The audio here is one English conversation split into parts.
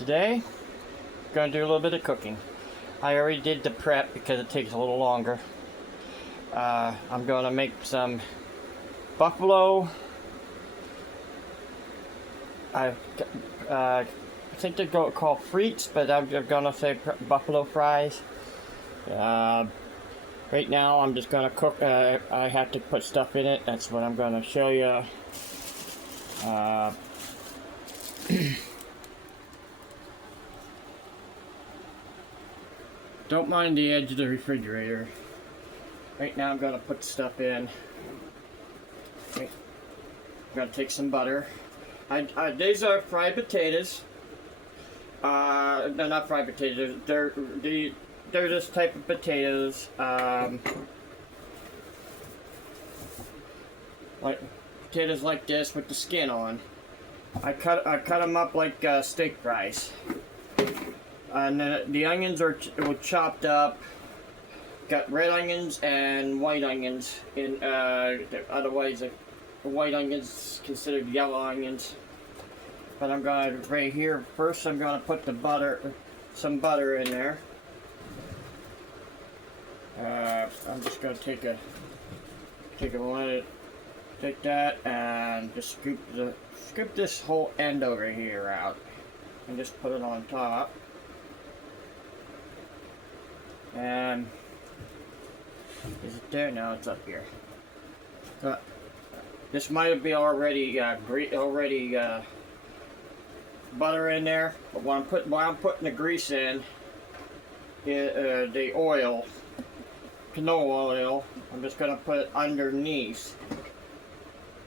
Today, gonna do a little bit of cooking. I already did the prep because it takes a little longer. I'm gonna make some buffalo. I think they're called frites, but I'm gonna say buffalo fries. Right now, I'm just gonna cook. I have to put stuff in it. That's what I'm gonna show you. Don't mind the edge of the refrigerator. Right now I'm going to put stuff in. Okay. I'm going to take some butter. These are fried potatoes. They're not fried potatoes. They're this type of potatoes. Like potatoes like this with the skin on. I cut them up like steak fries. And the onions were chopped up. Got red onions and white onions. Otherwise, the white onions considered yellow onions. But I'm gonna right here. First, I'm gonna put the butter, some butter in there. I'm just gonna take that and just scoop this whole end over here out, and just put it on top. And is it there? No, it's up here. This might be already butter in there, but while I'm putting the grease in, the oil, canola oil, I'm just gonna put it underneath.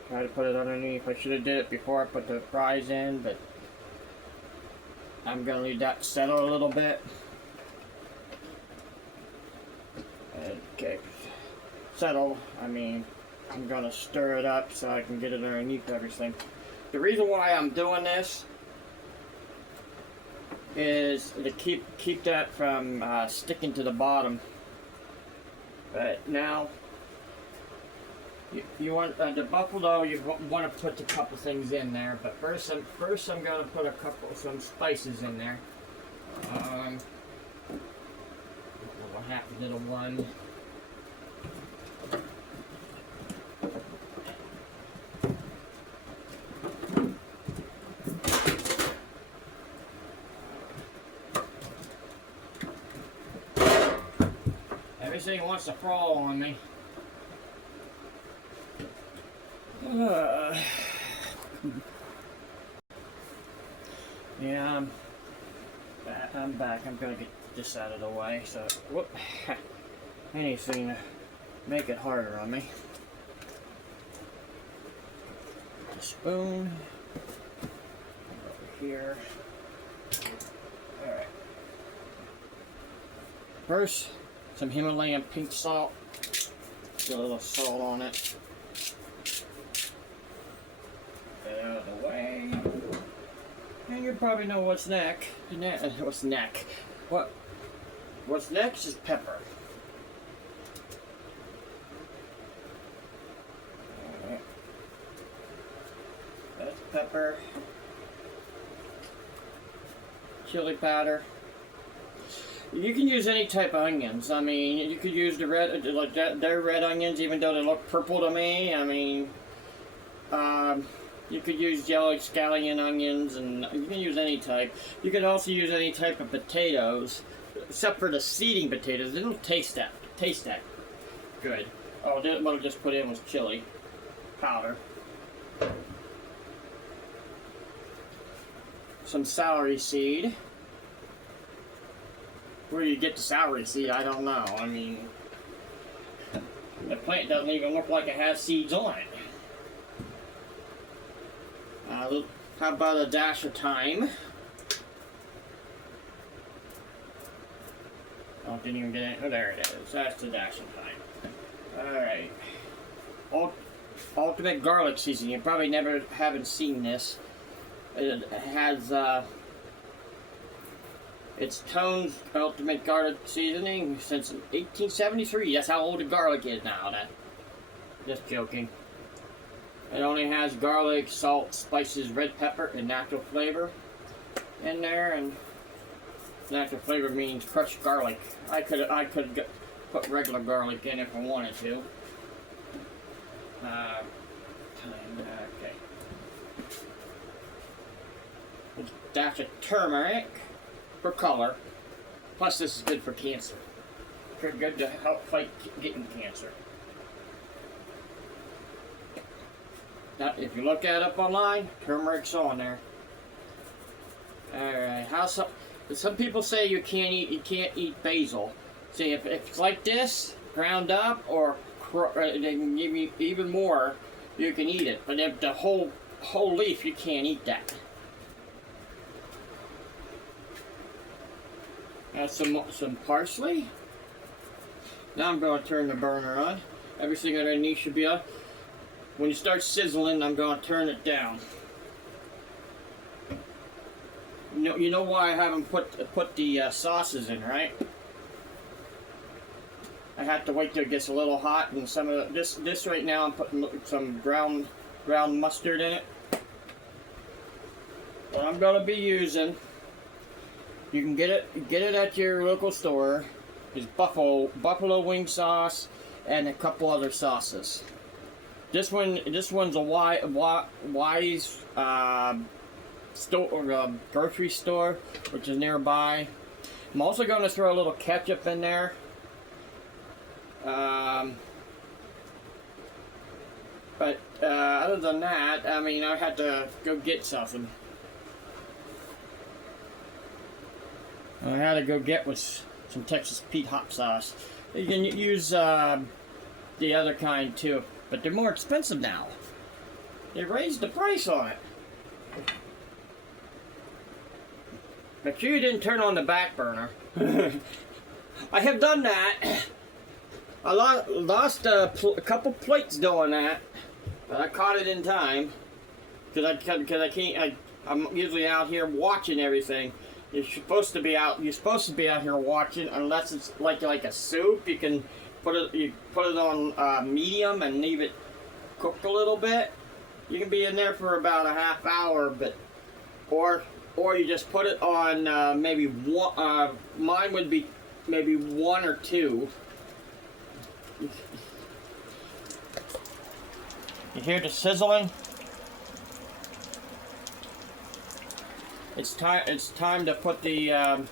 Try to put it underneath. I should have did it before I put the fries in, but I'm gonna leave that settle a little bit. Okay, settle. I mean, I'm gonna stir it up so I can get it underneath everything. The reason why I'm doing this is to keep that from sticking to the bottom. But now, you want the buffalo. You want to put a couple things in there. But first I'm gonna put some spices in there. Half a little one. Everything wants to fall on me. Yeah, I'm back. I'm gonna get this out of the way. So, whoop, anything to make it harder on me. A spoon over here. All right. First, some Himalayan pink salt. Get a little salt on it. Get it out of the way. And you probably know what's next. What's next is pepper. Alright. That's pepper. Chili powder. You can use any type of onions. I mean, you could use the red, like they're red onions, even though they look purple to me. I mean, you could use yellow scallion onions, and you can use any type. You could also use any type of potatoes, except for the seeding potatoes. They don't taste that good. Oh, what I just put in was chili powder. Some celery seed. Where you get the celery seed, I don't know. I mean, the plant doesn't even look like it has seeds on it. How about a dash of thyme? Oh, didn't even get it. Oh, there it is. That's the dash of thyme. Alright. Ultimate garlic seasoning. You probably haven't seen this. It has, it's Tone's Ultimate Garlic Seasoning since 1873. That's how old the garlic is now. Just joking. It only has garlic, salt, spices, red pepper, and natural flavor. And in there, and natural flavor means crushed garlic. I could put regular garlic in if I wanted to. Okay. A dash of turmeric for color. Plus, this is good for cancer. Good to help fight getting cancer. Now, if you look at it up online, turmeric's on there. All right. Some people say you can't eat basil. See, if it's like this, ground up, or they can give you even more, you can eat it. But if the whole leaf, you can't eat that. Add some parsley. Now I'm going to turn the burner on. Everything underneath should be up. When you start sizzling, I'm going to turn it down. You know why I haven't put the sauces in, right? I have to wait till it gets a little hot, and some of this right now I'm putting some ground mustard in it. What I'm going to be using, you can get it at your local store, is buffalo wing sauce and a couple other sauces. This one's a Wise store or grocery store, which is nearby. I'm also going to throw a little ketchup in there. But other than that, I mean, I had to go get something. I had to go get with some Texas Pete hot sauce. You can use the other kind too, but they're more expensive now. They raised the price on it. Make sure you didn't turn on the back burner. I have done that. I lost a couple plates doing that, but I caught it in time because I can't. I'm usually out here watching everything. You're supposed to be out here watching, unless it's like a soup. You can put it on medium and leave it cooked a little bit. You can be in there for about a half hour, but or you just put it on maybe one. Mine would be maybe 1 or 2. You hear the sizzling? It's time to put the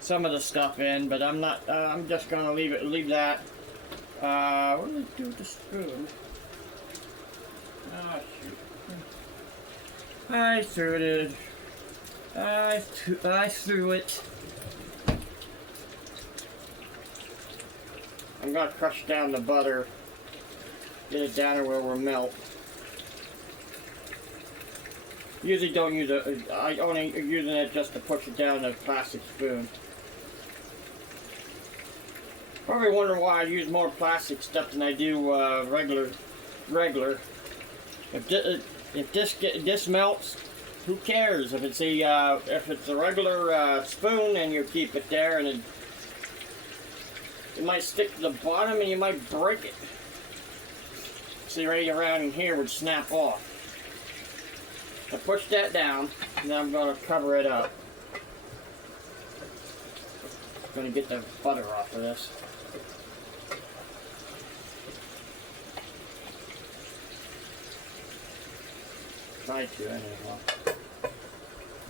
some of the stuff in, but I'm not. I'm just gonna leave that. What did I do with the spoon? Oh shoot! I threw it in. I threw it. I'm gonna crush down the butter. Get it down to where we'll melt. Usually don't use I only using it just to push it down a plastic spoon. Probably wondering why I use more plastic stuff than I do regular. If this melts, who cares? If it's a regular spoon, and you keep it there, and it might stick to the bottom, and you might break it. See, right around in here would snap off. I push that down, and then I'm going to cover it up. I'm going to get the butter off of this. Try to, anyhow.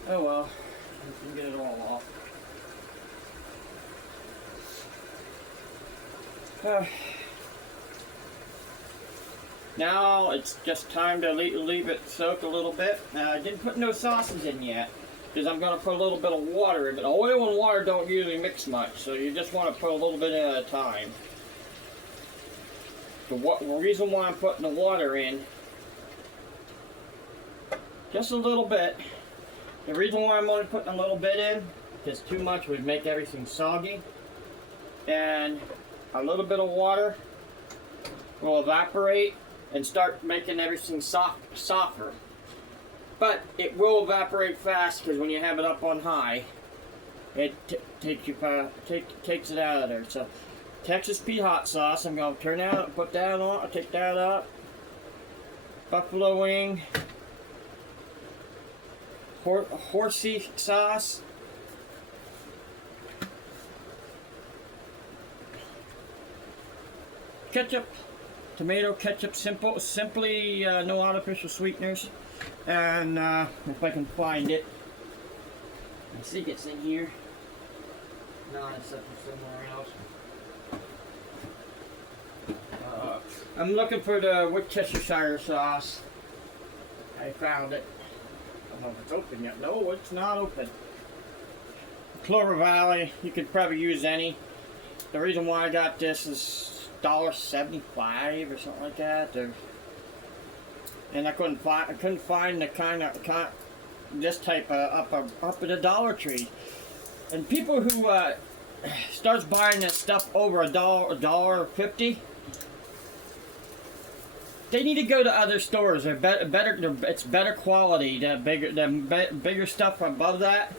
Oh well, I can get it all off. Now it's just time to leave it soak a little bit. I didn't put no sauces in yet because I'm going to put a little bit of water in. But oil and water don't usually mix much, so you just want to put a little bit in at a time. The reason why I'm putting the water in, just a little bit. The reason why I'm only putting a little bit in, because too much would make everything soggy. And a little bit of water will evaporate and start making everything softer. But it will evaporate fast because when you have it up on high, it takes it out of there. So Texas Pete hot sauce, I'm going to turn that, put that on, take that up. Buffalo wing. horsey sauce. Ketchup, tomato ketchup, simply no artificial sweeteners. And if I can find it, I think it's in here. No, it's up somewhere else. I'm looking for the Worcestershire sauce. I found it. I don't know if it's open yet. No, it's not open. Clover Valley, you could probably use any. The reason why I got this is $1.75 or something like that. And I couldn't find the kind of this type up at the Dollar Tree. And people who starts buying this stuff over $1.50, they need to go to other stores. They're better. It's better quality. The bigger stuff above that.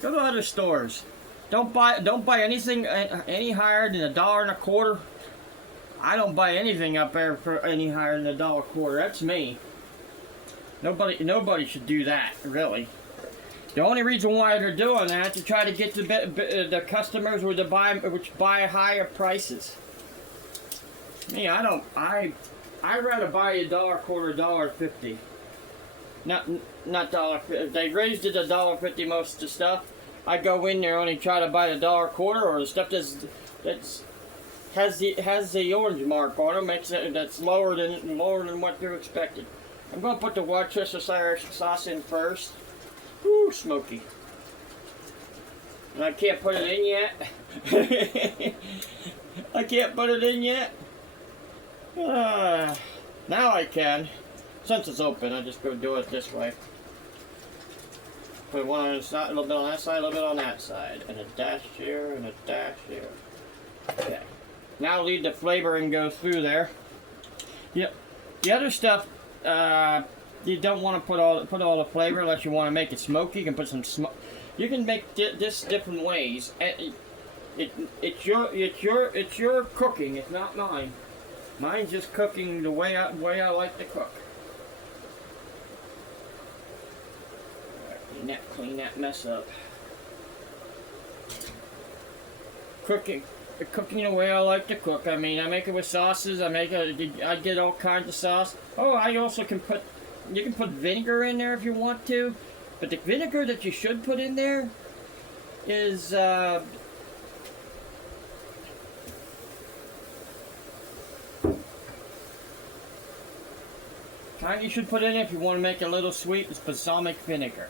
Go to other stores. Don't buy anything any higher than $1.25. I don't buy anything up there for any higher than $1.25. That's me. Nobody should do that, really. The only reason why they're doing that to try to get the customers which buy higher prices. Me, I'd rather buy $1.25, $1.50. Not dollar. They raised it $1.50 most of the stuff. I go in there only try to buy $1.25, or the stuff that's has the orange mark on it, makes it that's lower than what they're expected. I'm gonna put the Worcestershire sauce in first. Woo, smoky. And I can't put it in yet. I can't put it in yet. Now I can. Since it's open, I just go do it this way. Put one on the side, a little bit on that side, a little bit on that side. And a dash here, and a dash here. Okay. Now leave the flavoring go through there. Yep. The other stuff, you don't want to put all the flavor unless you want to make it smoky. You can put some smoke. You can make this different ways. It's your cooking. It's not mine. Mine's just cooking the way I like to cook. Clean that mess up. Cooking the way I like to cook. I mean, I make it with sauces. I get all kinds of sauce. Oh, I also can put. You can put vinegar in there if you want to, but the vinegar that you should put in there is kind you should put in if you want to make it a little sweet is balsamic vinegar.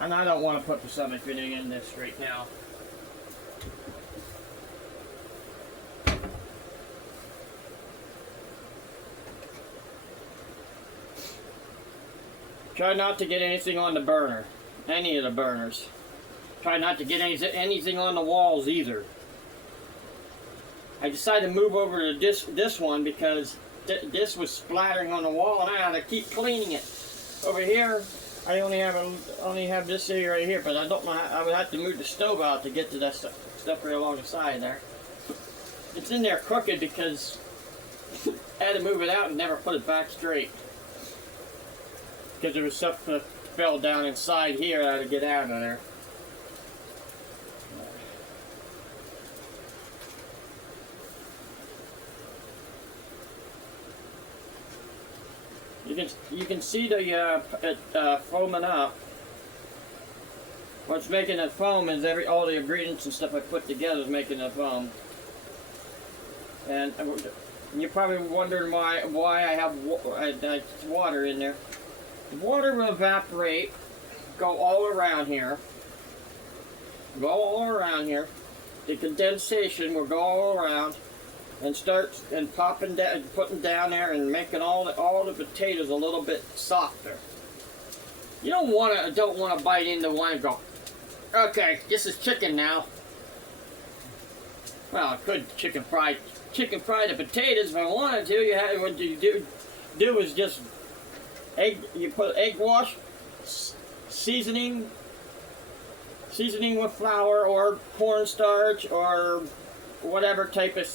And I don't want to put balsamic vinegar in this right now. Try not to get anything on the burner. Any of the burners. Try not to get anything on the walls either. I decided to move over to this one because this was splattering on the wall and I had to keep cleaning it. Over here, I only have this area right here, but I don't know how, I would have to move the stove out to get to that stuff right along the side there. It's in there crooked because I had to move it out and never put it back straight. Because there was stuff that fell down inside here, I had to get out of there. You can see it foaming up. What's making it foam is all the ingredients and stuff I put together is making it foam. And you're probably wondering why I have water in there. The water will evaporate, go all around here. Go all around here. The condensation will go all around and start popping down, putting down there, and making all the potatoes a little bit softer. You don't want to bite into one and go, okay, this is chicken now. Well, I could chicken fry the potatoes if I wanted to. What you do is just you put egg wash, seasoning with flour or cornstarch or whatever type of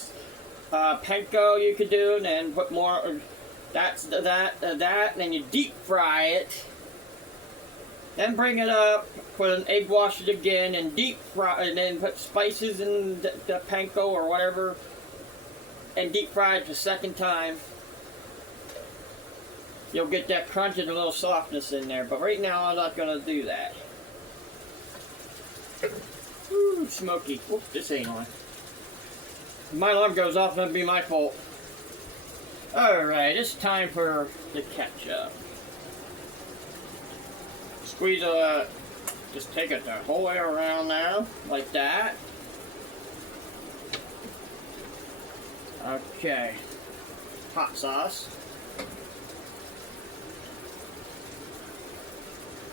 panko you could do, and then put more. That's that, and then you deep fry it Then bring it up, put an egg, wash it again, and deep fry, and then put spices in the panko or whatever, and deep fry it the second time. You'll get that crunch and a little softness in there, but right now I'm not going to do that. Ooh, smoky. Whoops, this ain't on. If my alarm goes off, that'll be my fault. Alright, it's time for the ketchup. Squeeze just take it the whole way around now, like that. Okay. Hot sauce.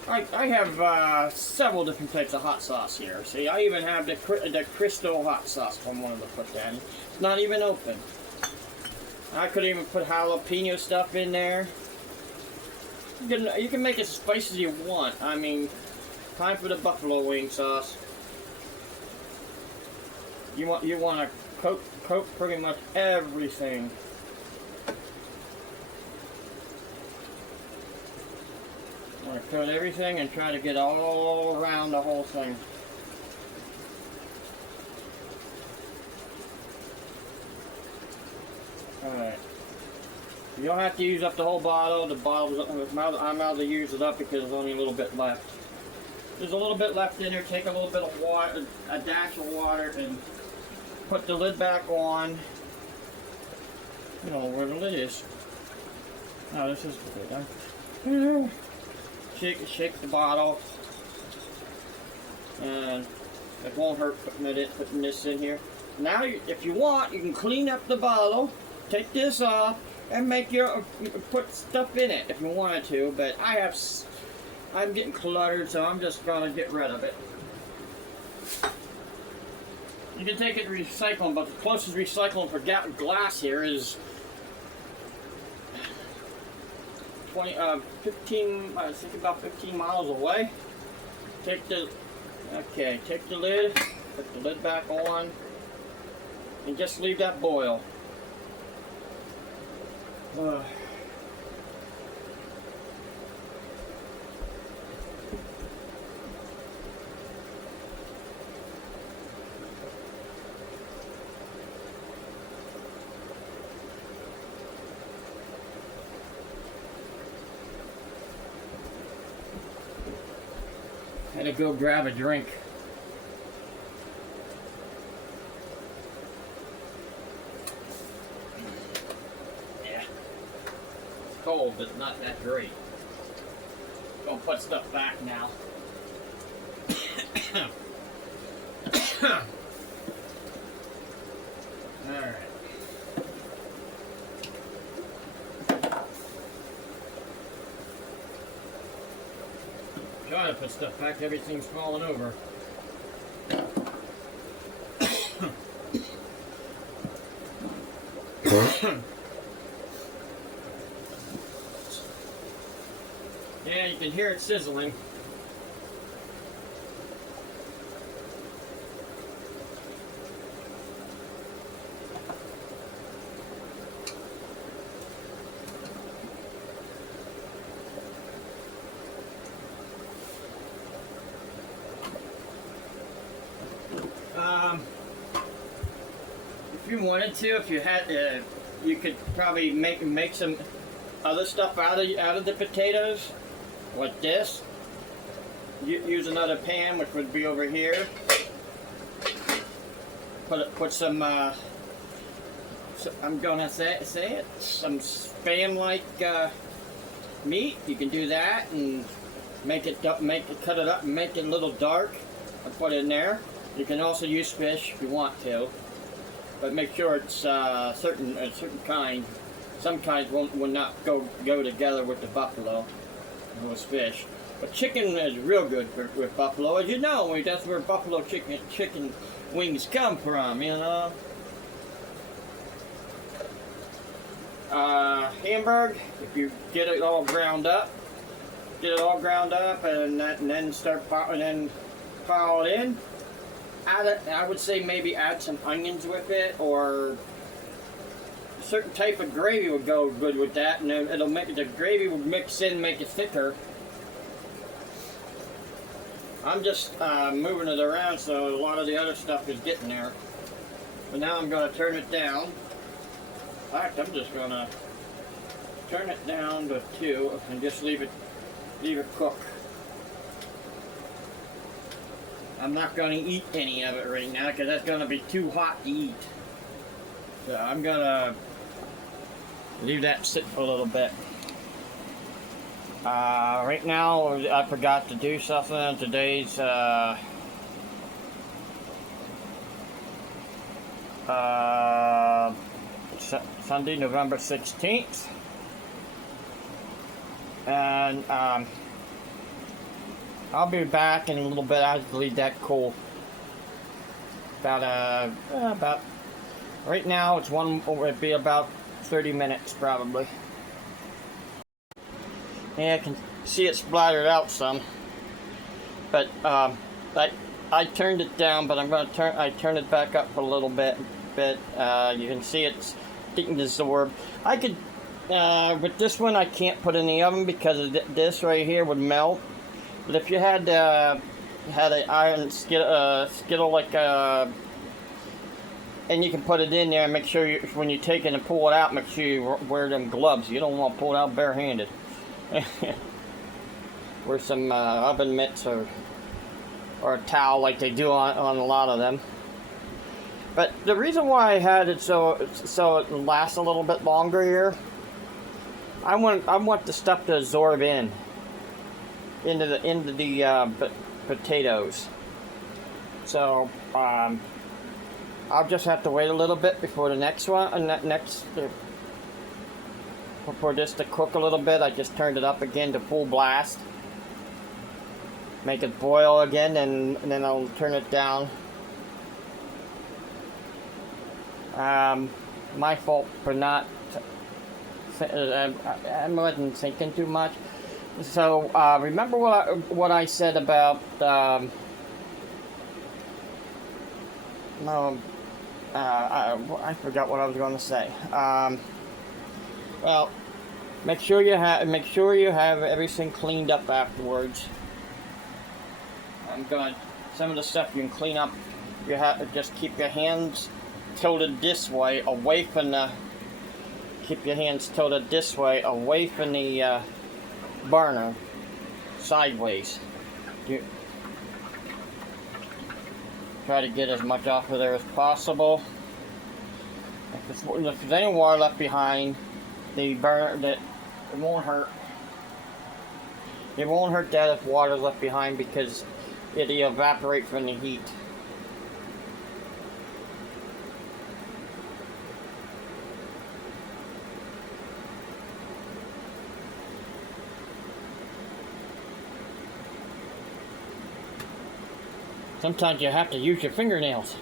I have several different types of hot sauce here. See, I even have the crystal hot sauce if I wanted to put that in. It's not even open. I could even put jalapeno stuff in there. You can make it as spicy as you want. I mean, time for the buffalo wing sauce. You want to coat pretty much everything. I'm going to coat everything and try to get all around the whole thing. Alright. You don't have to use up the whole bottle. The bottle's, I'm out to use it up because there's only a little bit left. There's a little bit left in there. Take a little bit of water, a dash of water, and put the lid back on. I don't know where the lid is. Oh, this is the lid. Shake the bottle, and it won't hurt putting this in here. Now, if you want, you can clean up the bottle, take this off, and put stuff in it if you wanted to. But I'm getting cluttered, so I'm just gonna get rid of it. You can take it to recycling, but the closest recycling for glass here is 15, I think about 15 miles away. Take the lid, put the lid back on, and just leave that boil. Had to go grab a drink. Yeah. It's cold, but not that great. Gonna put stuff back now. Alright. Trying to put stuff back, everything's falling over. Yeah, you can hear it sizzling. If you wanted to, if you had to, you could probably make some other stuff out of the potatoes, like this. Use another pan, which would be over here. Put some. I'm gonna say it. Some spam-like meat. You can do that and cut it up, and make it a little dark, and put it in there. You can also use fish if you want to. But make sure it's a certain kind. Some kinds will not go together with the buffalo, with fish. But chicken is real good with buffalo, as you know. That's where buffalo chicken wings come from, you know. Hamburg, if you get it all ground up, and then pile it in. I would say maybe add some onions with it, or a certain type of gravy would go good with that, and then it'll make the gravy will mix in, make it thicker. I'm just moving it around so a lot of the other stuff is getting there. But now I'm going to turn it down. In fact, I'm just going to turn it down to 2 and just leave it cook. I'm not going to eat any of it right now because that's going to be too hot to eat. So I'm going to leave that sit for a little bit. Right now, I forgot to do something. Today's Sunday, November 16th. And I'll be back in a little bit. I have to leave that cool. About right now it's it'd be about 30 minutes probably. Yeah, I can see it splattered out some. But I turned it down, but I turn it back up a little bit. You can see it's getting absorbed. I could with this one I can't put in the oven because this right here would melt. But if you had an iron skittle like and you can put it in there and make sure when you take it and pull it out, make sure you wear them gloves. You don't want to pull it out barehanded. Wear some oven mitts or a towel like they do on a lot of them. But the reason why I had it so it lasts a little bit longer here, I want the stuff to absorb into the potatoes. So I'll just have to wait a little bit before the next one, for this to cook a little bit. I just turned it up again to full blast. Make it boil again, and then I'll turn it down. My fault for not. I wasn't thinking too much. So remember what I said about I forgot what I was going to say. Well, make sure you have everything cleaned up afterwards. Some of the stuff you can clean up. You have to just keep your hands tilted this way, away from the. Keep your hands tilted this way, away from the burner, sideways. Try to get as much off of there as possible. If there's any water left behind, it won't hurt. It won't hurt that if water's left behind because it'll evaporate from the heat. Sometimes you have to use your fingernails.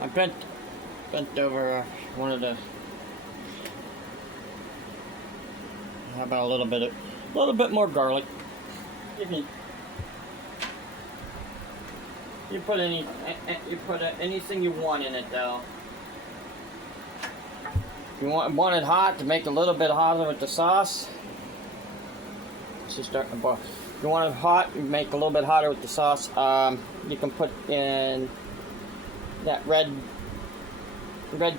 I bent over one of the. How about a little bit more garlic? You put anything you want in it though. You want it hot to make it a little bit hotter with the sauce. It's just starting to boil. If you want it hot, you make it a little bit hotter with the sauce. You can put in that red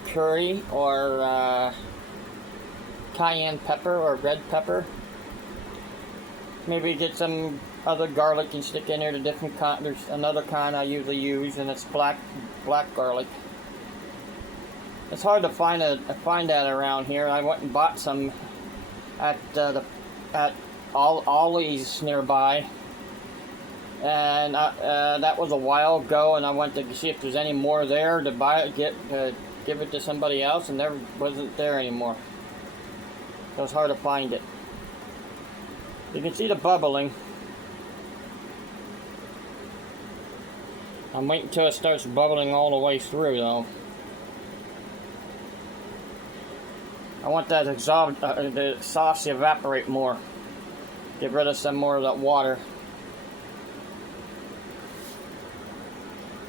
curry or cayenne pepper or red pepper. Maybe get some other garlic and stick in there. The different kind. There's another kind I usually use, and it's black garlic. It's hard to find that around here. I went and bought some at Ollie's nearby, and that was a while ago. And I went to see if there's any more there to buy it, give it to somebody else, and there wasn't there anymore. So it's hard to find it. You can see the bubbling. I'm waiting until it starts bubbling all the way through, though. I want that the sauce to evaporate more. Get rid of some more of that water.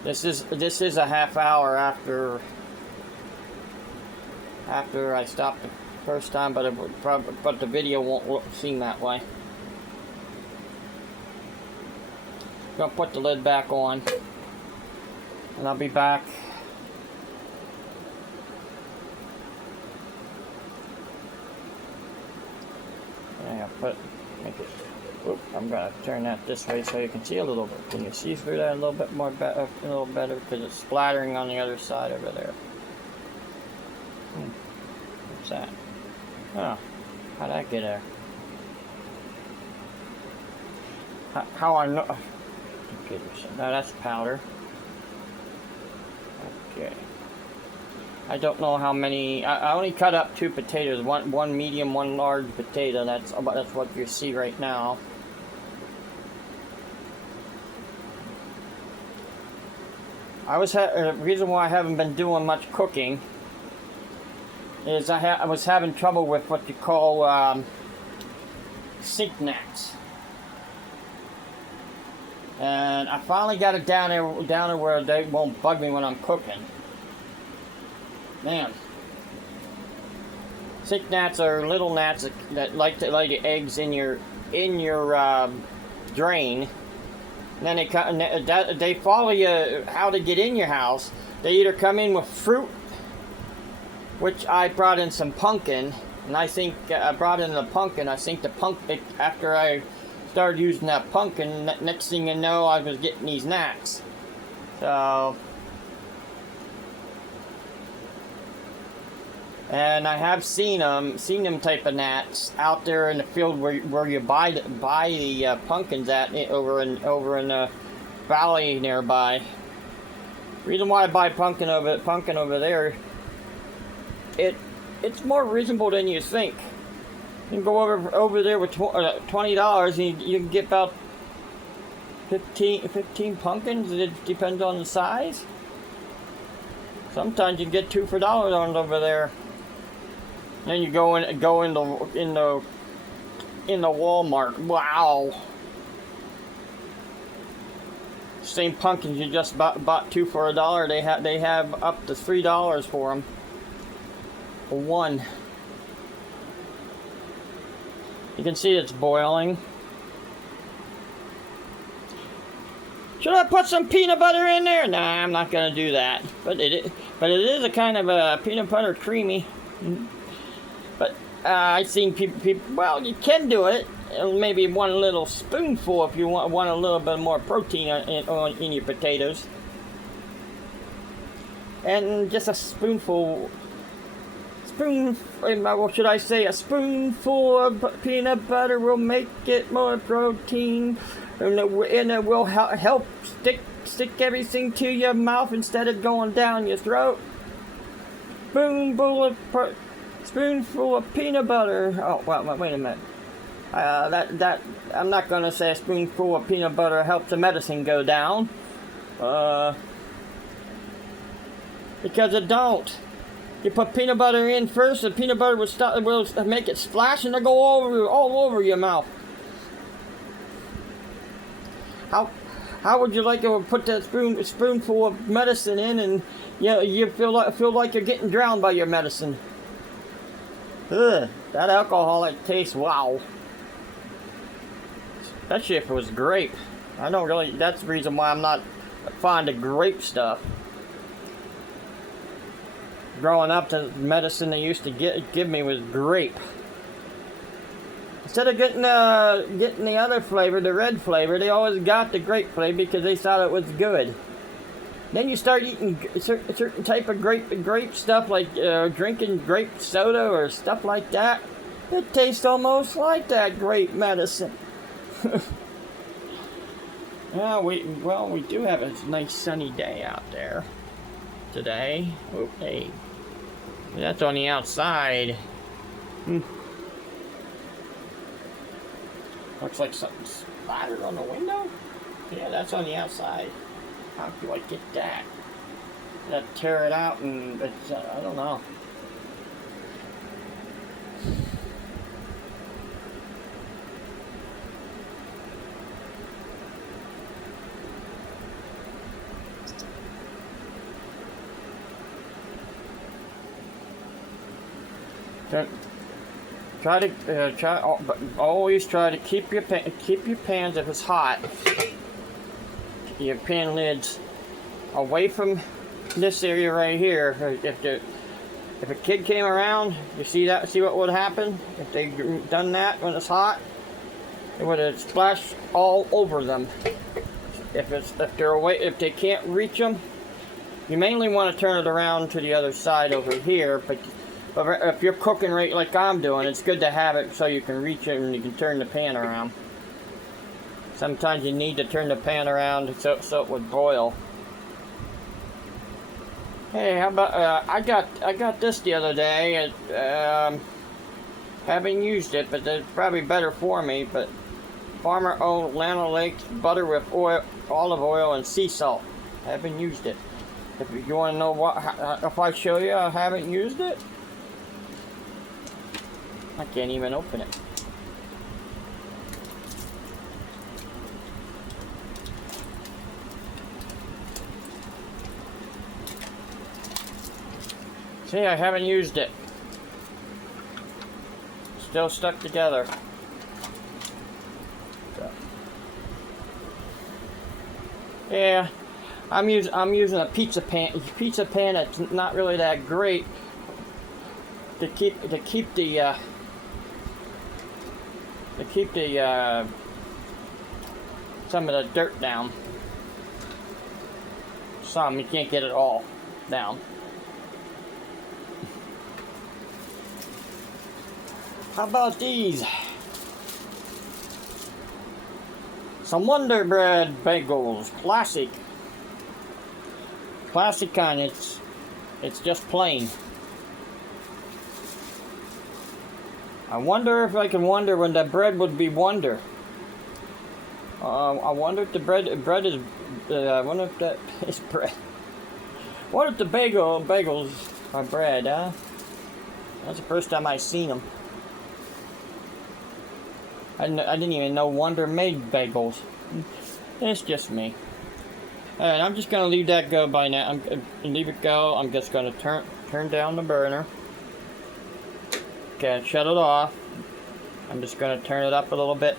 This is a half hour after I stopped the first time, but the video won't seem that way. Gonna put the lid back on, and I'll be back. Yeah, make it. Oop, I'm gonna turn that this way so you can see a little bit. Can you see through that a little bit more, a little better? Because it's splattering on the other side over there. What's that? Oh, how'd that get there? How I know? No, that's powder. Okay. I don't know how many. I only cut up 2 potatoes. One medium, one large potato. That's what you see right now. The reason why I haven't been doing much cooking is I was having trouble with what you call sink gnats, and I finally got it down there where they won't bug me when I'm cooking. Man, sink gnats are little gnats that like to lay the eggs in your drain. And then they follow you how to get in your house. They either come in with fruit, which I brought in some pumpkin, and I think I brought in the pumpkin. I think after I started using that pumpkin, next thing you know, I was getting these gnats. So, and I have seen them type of gnats out there in the field where you buy the pumpkins at over in the valley nearby. Reason why I buy pumpkin over there, it's more reasonable than you think. You can go over there with $20 and you can get about 15 pumpkins. It depends on the size. Sometimes you can get 2 for $1 on over there. Then you go in the Walmart. Wow. Same pumpkins you just bought 2 for $1. They have up to $3 for them. For one. You can see it's boiling. Should I put some peanut butter in there? Nah, I'm not gonna do that. But it is a kind of a peanut butter creamy. But I've seen people. Well, you can do it. Maybe one little spoonful if you want a little bit more protein in your potatoes. And just a spoonful. What should I say? A spoonful of peanut butter will make it more protein, and it will help stick everything to your mouth instead of going down your throat. Spoonful of peanut butter. Oh, well, wait a minute. I'm not gonna say a spoonful of peanut butter helps the medicine go down, because it don't. You put peanut butter in first, the peanut butter will make it splash and it'll go all over your mouth. How would you like to put that spoonful of medicine in and you feel like you're getting drowned by your medicine? Ugh, that alcoholic taste, wow. Especially if it was grape. That's the reason why I'm not fond of grape stuff. Growing up, the medicine they used to give me was grape. Instead of getting the other flavor, the red flavor, they always got the grape flavor because they thought it was good. Then you start eating a certain type of grape stuff, like drinking grape soda or stuff like that. It tastes almost like that grape medicine. We do have a nice sunny day out there today. Okay. That's on the outside. Looks like something splattered on the window. Yeah, that's on the outside. How do I get that? Tear it out and I don't know. Always try to keep your pans, if it's hot, your pan lids away from this area right here. If a kid came around, you see what would happen if they done that when it's hot? It would have splashed all over them. If they're away, if they can't reach them, you mainly want to turn it around to the other side over here. But if you're cooking right like I'm doing, it's good to have it so you can reach it and you can turn the pan around. Sometimes you need to turn the pan around so it would boil. Hey, how about I got this the other day. Haven't used it, but it's probably better for me. But Farmer Atlanta Lakes butter with olive oil and sea salt. Haven't used it. If you want to know if I show you, I haven't used it. I can't even open it. See, I haven't used it. Still stuck together. Yeah, I'm using a pizza pan. Pizza pan that's not really that great to keep the some of the dirt down. Some, you can't get it all down. How about these? Some Wonder Bread bagels, classic kind. It's just plain. I wonder if I can wonder when the bread would be Wonder. I wonder if the bread is. I wonder if that is bread. What if the bagels are bread? Huh? That's the first time I've seen them. I didn't even know Wonder made bagels. It's just me. Alright, I'm just gonna leave that go by now. Leave it go. I'm just gonna turn down the burner. Okay, shut it off. I'm just gonna turn it up a little bit.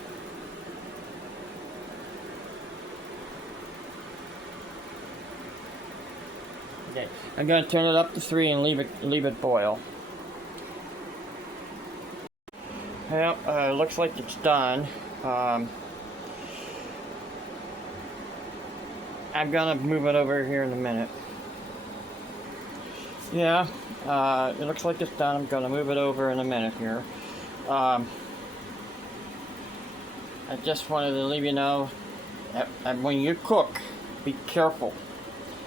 Okay, I'm gonna turn it up to 3 and leave it boil. Yep, looks like it's done. I'm gonna move it over here in a minute. Yeah, it looks like it's done. I'm gonna move it over in a minute here. I just wanted to leave you know that when you cook, be careful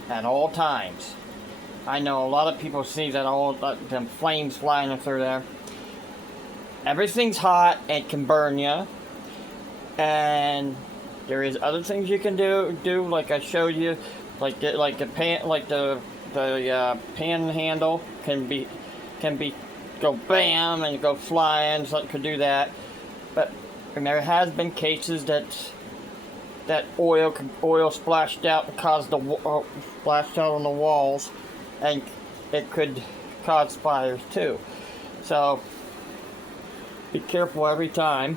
at all times. I know a lot of people see that all them flames flying through there. Everything's hot and can burn you, and there is other things you can do like I showed you, like the pan handle can go bam and go flying. So it could do that, but there has been cases that oil splashed out and caused splashed out on the walls, and it could cause fires too. So be careful every time.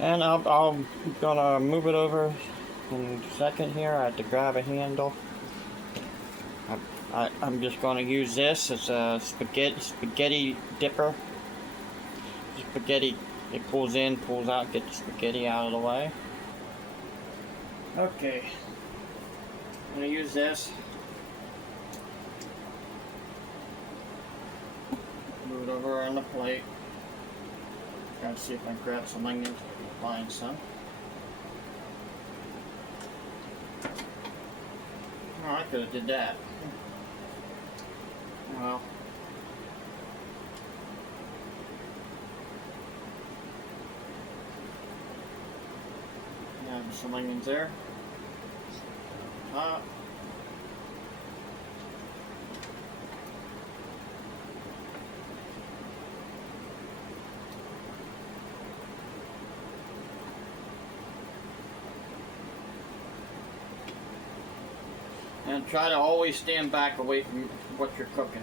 And I'm gonna move it over in a second here. I have to grab a handle. I'm just gonna use this as a spaghetti dipper. Spaghetti, it pulls in, pulls out, get the spaghetti out of the way. Okay, I'm gonna use this. Move it over on the plate. Try to see if I can grab some onions. Find some. Oh, I could have did that. Well. Yeah, some onions there. And try to always stand back away from what you're cooking.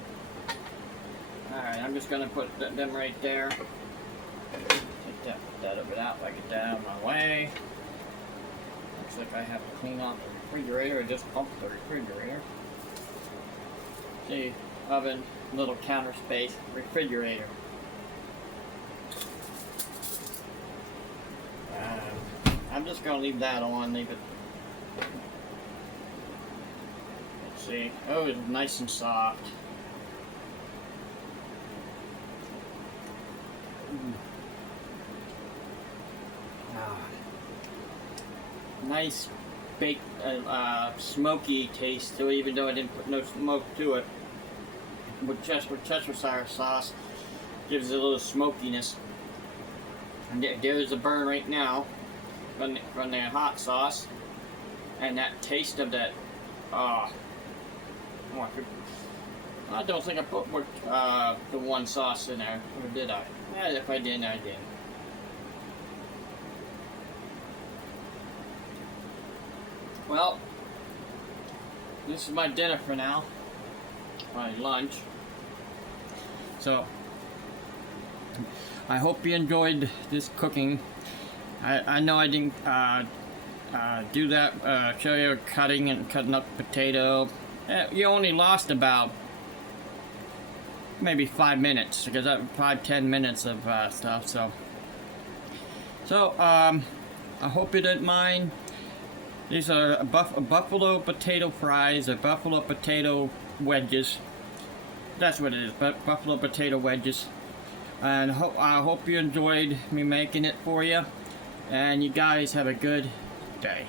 Alright, I'm just gonna put them right there. Take that of it out, if I get that out of my way. Looks like I have to clean out the refrigerator, or just pump the refrigerator. See, oven, little counter space, refrigerator. I'm just gonna leave that on, leave it. Let's see. Oh, it's nice and soft. Nice baked, smoky taste to it, even though I didn't put no smoke to it. With Worcestershire sauce, gives it a little smokiness. And there's a burn right now from the hot sauce, and that taste of that. I don't think I put the one sauce in there, or did I? Yeah, if I didn't, I didn't. Well, this is my dinner for now, my lunch. So, I hope you enjoyed this cooking. I know I didn't do that, show you cutting up potato. You only lost about maybe 5 minutes, because that 5-10 minutes of stuff. So I hope you didn't mind. These are buffalo potato fries, or buffalo potato wedges. That's what it is, buffalo potato wedges. And I hope you enjoyed me making it for you. And you guys have a good day.